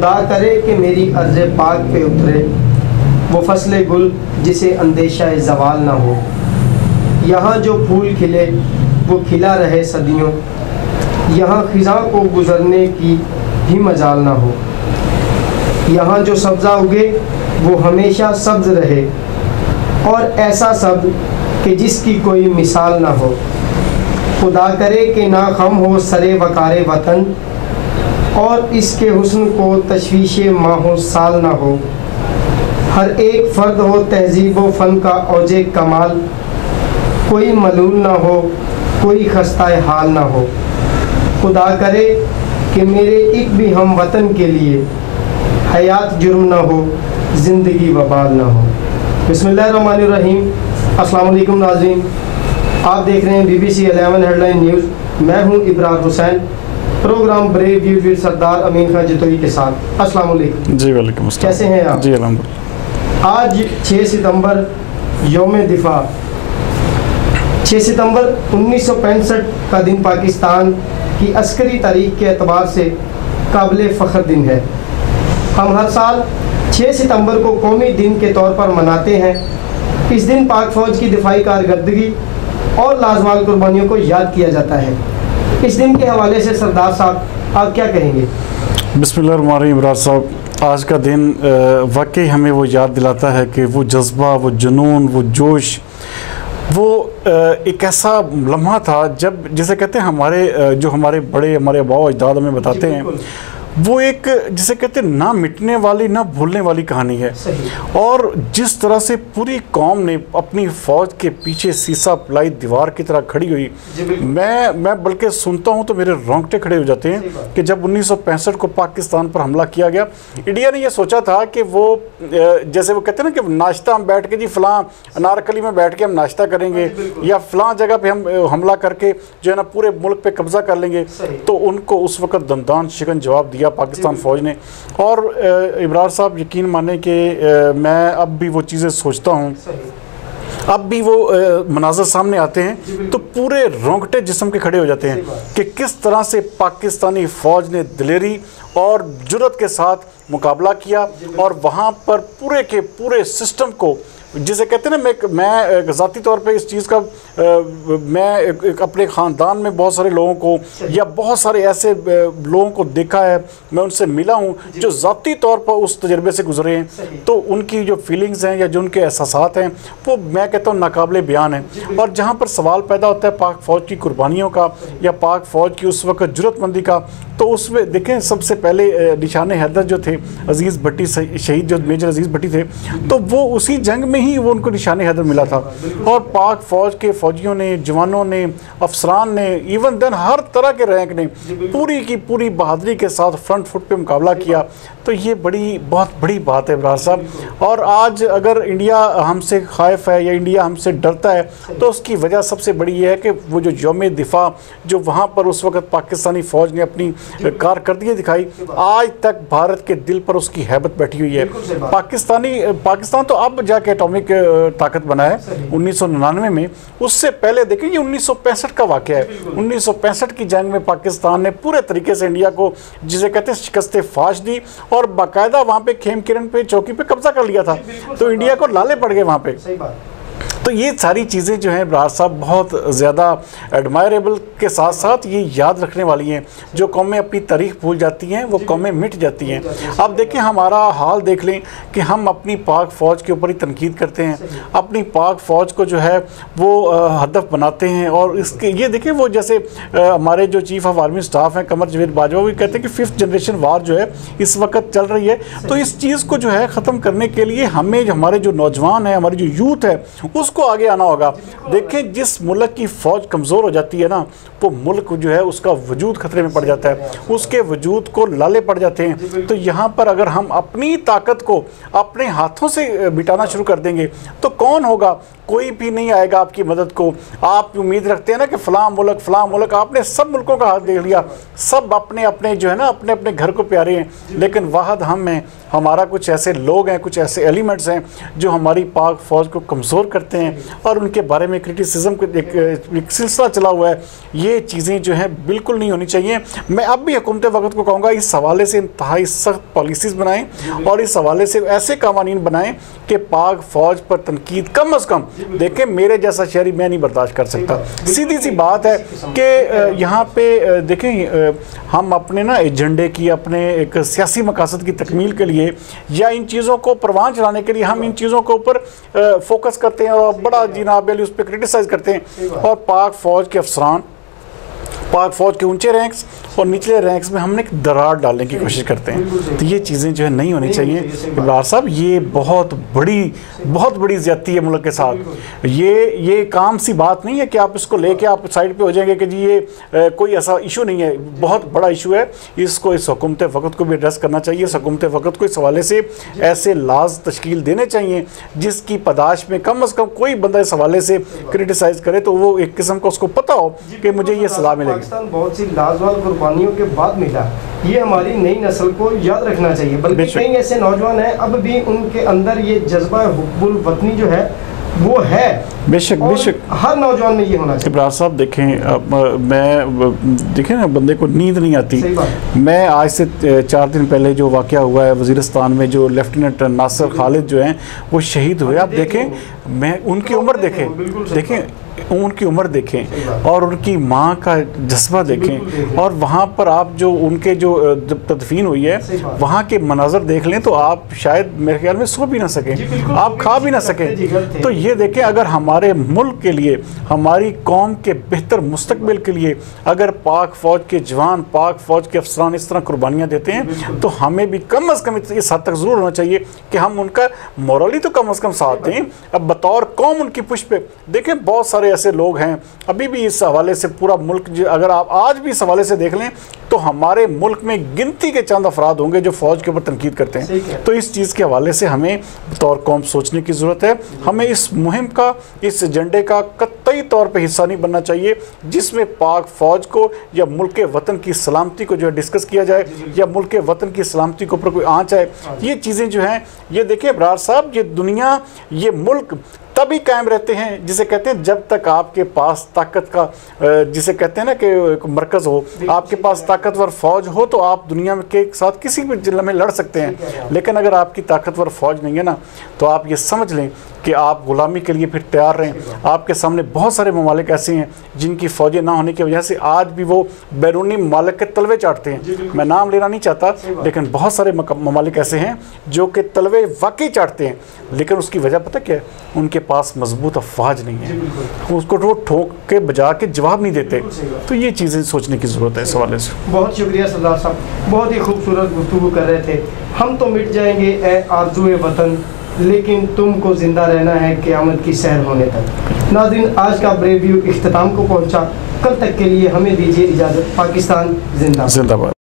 खुदा करे कि मेरी अर्ज़ पाक पे उतरे वो फसले गुल जिसे अंदेशा ज़वाल ना हो। यहाँ जो फूल खिले वो खिला रहे सदियों, यहाँ ख़िज़ा को गुज़रने की भी मजाल ना हो। यहाँ जो सब्ज़ा उगे वो हमेशा सब्ज़ रहे, और ऐसा सब्ज़ कि जिसकी कोई मिसाल ना हो। खुदा करे कि ना खम हो सरे वकारे वतन, और इसके हुस्न को तशवीशे माहो साल ना हो। हर एक फ़र्द हो तहज़ीब व फ़न का औजे कमाल, कोई मलूल ना हो कोई खस्ताए हाल ना हो। खुदा करे कि मेरे एक भी हम वतन के लिए हयात जुर्म ना हो, ज़िंदगी वबाल ना हो। बिस्मिल्लाहिर्रहमानिर्रहीम। अस्सलाम वालेकुम नाज़रीन, आप देख रहे हैं BBC 11 हेडलाइन न्यूज़। मैं हूं Ibrar Hussain, program brave view with Sardar Amin Khan Jatoi के साथ। अस्सलाम वालेकुम। जी वालेकुम अस्सलाम। कैसे हैं आप? जी अल्हम्दुलिल्लाह। आज 6 सितंबर यौम दिफा, 6 सितंबर 1965 का दिन पाकिस्तान की अस्करी तारीख के एतबार से काबिल फ़ख्र दिन है। हम हर साल 6 सितंबर को कौमी दिन के तौर पर मनाते हैं। इस दिन पाक फ़ौज की दिफाई कारकर्दगी और लाजवाल कुर्बानियों को याद किया जाता है। इस दिन के हवाले से सरदार साहब आप क्या कहेंगे? बिस्मिल्लाहिर्रहमानिर्रहीम। इब्रार साहब, आज का दिन वाकई हमें वो याद दिलाता है कि वो जज्बा, वो जुनून, वो जोश, वो एक ऐसा लम्हा था जब, जिसे कहते हैं हमारे बड़े, हमारे आबाओ अजदाद हमें बताते हैं, वो एक जिसे कहते हैं ना मिटने वाली ना भूलने वाली कहानी है। और जिस तरह से पूरी कौम ने अपनी फ़ौज के पीछे सीसा पलाई दीवार की तरह खड़ी हुई, मैं बल्कि सुनता हूँ तो मेरे रोंगटे खड़े हो जाते हैं कि जब 1965 को पाकिस्तान पर हमला किया गया, इंडिया ने यह सोचा था कि वो जैसे वो कहते हैं ना कि नाश्ता हम बैठ के जी फ़लाँ अनारकली में बैठ के हम नाश्ता करेंगे या फ़लाँ जगह पे हम हमला करके जो है ना पूरे मुल्क पे कब्ज़ा कर लेंगे। तो उनको उस वक़्त दंदान शिकन जवाब दिया पाकिस्तान फ़ौज ने। और इब्रार साहब, यकीन माने कि मैं अब भी वो चीज़ें सोचता हूँ, अब भी वो मनाज़र सामने आते हैं तो पूरे रोंगटे जिस्म के खड़े हो जाते हैं कि किस तरह से पाकिस्तानी फ़ौज ने दिलेरी और जुर्रत के साथ मुकाबला किया और वहाँ पर पूरे के पूरे सिस्टम को, जिसे कहते हैं ना, मैं ज़ाती तौर पे इस चीज़ का मैं अपने ख़ानदान में बहुत सारे लोगों को या बहुत सारे ऐसे लोगों को देखा है, मैं उनसे मिला हूँ जो ज़ाती तौर पर उस तजर्बे से गुजरे हैं, तो उनकी जो फीलिंग्स हैं या जो उनके एहसासात हैं वो मैं कहता हूँ नाकाबिले बयान है। और जहाँ पर सवाल पैदा होता है पाक फ़ौज की कुर्बानियों का या पाक फ़ौज की उस वक्त जुर्रतमंदी का, तो उसमें देखें सबसे पहले निशान हैदर जो थे, अज़ीज़ भट्टी शहीद जो मेजर अज़ीज़ भट्टी थे, तो वो उसी जंग में ही वो उनको निशान हैदर मिला था। और पाक फ़ौज के फ़ौजियों ने, जवानों ने, अफसरान ने, इवन देन हर तरह के रैंक ने पूरी की पूरी बहादुरी के साथ फ्रंट फुट पे मुकाबला किया। तो ये बहुत बड़ी बात है इब्रार साहब। और आज अगर इंडिया हमसे खाइफ है या इंडिया हमसे डरता है तो उसकी वजह सबसे बड़ी ये है कि वो जो यौम दिफा जो वहाँ पर उस वक़्त पाकिस्तानी फ़ौज ने अपनी कारकर्दगी दिखाई, आज तक भारत के दिल पर उसकी हैबत बैठी हुई है। पाकिस्तान तो अब जाके एटॉमिक ताकत बना है 1999 में, उससे पहले देखें ये 1965 का वाक़या है। 1965 की जंग में पाकिस्तान ने पूरे तरीके से इंडिया को, जिसे कहते हैं, शिकस्त फाश दी और बाकायदा वहाँ पे खेम किरण पे चौकी पे कब्जा कर लिया था। तो इंडिया को लाले पड़ गए वहाँ पे। तो ये सारी चीज़ें जो हैं इब्रार साहब बहुत ज़्यादा एडमायरेबल के साथ साथ ये याद रखने वाली हैं। जो कौमें अपनी तारीख भूल जाती हैं वो कौमें मिट जाती हैं। अब देखें हमारा हाल देख लें कि हम अपनी पाक फ़ौज के ऊपर ही तनकीद करते हैं, अपनी पाक फ़ौज को जो है वो हदफ बनाते हैं। और इसके ये देखें वो जैसे हमारे जो चीफ़ ऑफ आर्मी स्टाफ हैं कमर जवेद बाजवा, वो कहते हैं कि 5th जनरेशन वार जो है इस वक्त चल रही है। तो इस चीज़ को जो है ख़त्म करने के लिए हमें, हमारे जो नौजवान हैं, हमारी जो यूथ है, उसको आगे आना होगा। देखें जिस मुल्क की फ़ौज कमज़ोर हो जाती है ना, वो मुल्क जो है उसका वजूद खतरे में पड़ जाता है, उसके वजूद को लाले पड़ जाते हैं। तो यहाँ पर अगर हम अपनी ताकत को अपने हाथों से बिटाना शुरू कर देंगे तो कौन होगा? कोई भी नहीं आएगा आपकी मदद को। आप उम्मीद रखते हैं ना कि फ़लाँ मुल्क, आपने सब मुल्कों का हाथ देख लिया, सब अपने अपने जो है ना अपने अपने घर को प्यारे हैं, लेकिन वाहद हम हैं, हमारा कुछ ऐसे लोग हैं, कुछ ऐसे एलिमेंट्स हैं जो हमारी पाक फ़ौज को कमज़ोर करते हैं और उनके बारे में क्रिटिसिज्म का एक सिलसिला चला हुआ है। ये चीज़ें जो हैं बिल्कुल नहीं होनी चाहिए। मैं अब भी हुकूमत वक्त को कहूँगा इस हवाले से इंतहाई सख्त पॉलिसीज़ बनाएं और इस हवाले से ऐसे कानून बनाएं कि पाक फ़ौज पर तनकीद कम अज़ कम, देखें मेरे जैसा शहरी मैं नहीं बर्दाश्त कर सकता। सीधी सी बात है कि यहाँ पे देखें हम अपने ना एजेंडे की, अपने एक सियासी मकासद की तकमील के लिए या इन चीज़ों को परवान चलाने के लिए हम इन चीज़ों के ऊपर फोकस करते हैं और बड़ा जनाब उस पर क्रिटिसाइज़ करते हैं और पाक फ़ौज के अफसरान, पाक फ़ौज के ऊंचे रैंक्स और निचले रैंक्स में हमने एक दरार डालने की कोशिश करते हैं। तो ये चीज़ें जो है नहीं होनी चाहिए। इब्रार साहब ये बहुत बड़ी ज़्यादती है मुल्क के साथ। ये काम सी बात नहीं है कि आप इसको लेके आप साइड पे हो जाएंगे कि जी ये कोई ऐसा इशू नहीं है, बहुत बड़ा इशू है। इसको इस हुकूमत वक्त को भी एड्रेस करना चाहिए। इस हुकूमत वक्त को इस हवाले से ऐसे लाज तश्कील देने चाहिए जिसकी पदाश में कम अज़ कम कोई बंदा इस हवाले से क्रिटिसाइज़ करे तो वो एक किस्म का उसको पता हो कि मुझे ये सलाह मिलेगी। पाकिस्तान बहुत सी लाजवाब कुर्बानियों के बाद मिला, ये हमारी नई नस्ल को याद रखना चाहिए। बल्कि कई ऐसे नौजवान हैं अब भी उनके अंदर ये जज्बा हुब्बुल वतनी जो है वो है। बेशक हर नौजवान में ये होना चाहिए। इब्रार साहब देखें ना बंदे को नींद नहीं आती। मैं आज से 4 दिन पहले जो वाक़या हुआ है वज़ीरिस्तान में, जो लेफ्टिनेंट नासिर खालिद जो हैं वो शहीद हुए, आप देखें मैं उनकी उम्र देखें उनकी उम्र देखें और उनकी माँ का जज्बा देखें और वहाँ पर आप जो उनके जो तदफीन हुई है वहाँ के मनाजर देख लें तो आप शायद मेरे ख्याल में सो भी ना सकें, आप खा भी ना सकें। तो ये देखें अगर हमारे मुल्क के लिए, हमारी कौम के बेहतर मुस्तकबिल के लिए अगर पाक फ़ौज के जवान, पाक फ़ौज के अफसरान इस तरह कुर्बानियाँ देते हैं तो हमें भी कम अज़ कम इस हद तक ज़रूर होना चाहिए कि हम उनका मोरली तो कम अज़ कम साथ दें। अब बतौर कौम उनकी पुश पे देखें बहुत सारे ऐसे लोग हैं अभी भी इस हवाले से पूरा मुल्क, अगर आप आज भी इस हवाले से देख लें तो हमारे मुल्क में गिनती के चंद अफराद होंगे जो फ़ौज के ऊपर तनकीद करते हैं। तो इस चीज़ के हवाले से हमें बतौर कौम सोचने की ज़रूरत है। हमें इस मुहिम का, इस एजेंडे का कतई तौर पे हिस्सा नहीं बनना चाहिए जिसमें पाक फ़ौज को या मुल्क वतन की सलामती को जो है डिस्कस किया जाए या मुल्क वतन की सलामती के ऊपर कोई आँच आए। ये चीज़ें जो हैं ये देखिए इब्रार साहब, ये दुनिया, ये मुल्क तभी कायम रहते हैं जिसे कहते हैं जब तक आपके पास ताकत का, जिसे कहते हैं ना कि मरकज़ हो, आपके पास ताकतवर फ़ौज हो तो आप दुनिया में के साथ किसी भी जिले में लड़ सकते हैं। लेकिन अगर आपकी ताकतवर फ़ौज नहीं है ना तो आप ये समझ लें कि आप गुलामी के लिए फिर तैयार रहें। आपके सामने बहुत सारे ममालिक ऐसे हैं जिनकी फ़ौजें ना होने की वजह से आज भी वो बैरूनी ममालिक के तलवे चाटते हैं। मैं नाम लेना नहीं चाहता लेकिन बहुत सारे ममालिक ऐसे हैं जो कि तलवे वाकई चाटते हैं, लेकिन उसकी वजह पता क्या है? उनके पास मजबूत अफवाज नहीं है, उसको वो ठोक के बजा के जवाब नहीं देते। तो ये चीज़ें सोचने की ज़रूरत है इस हवाले से। बहुत शुक्रिया सरदार साहब, बहुत ही खूबसूरत गुफ्तगू कर रहे थे। हम तो मिट जाएंगे ए आरज़ुए वतन, लेकिन तुमको जिंदा रहना है क़यामत की सहर होने तक। नाज़रीन, आज का ब्रेव व्यू इख्तिताम को पहुंचा। कल तक के लिए हमें दीजिए इजाज़त। पाकिस्तान जिंदाबाद।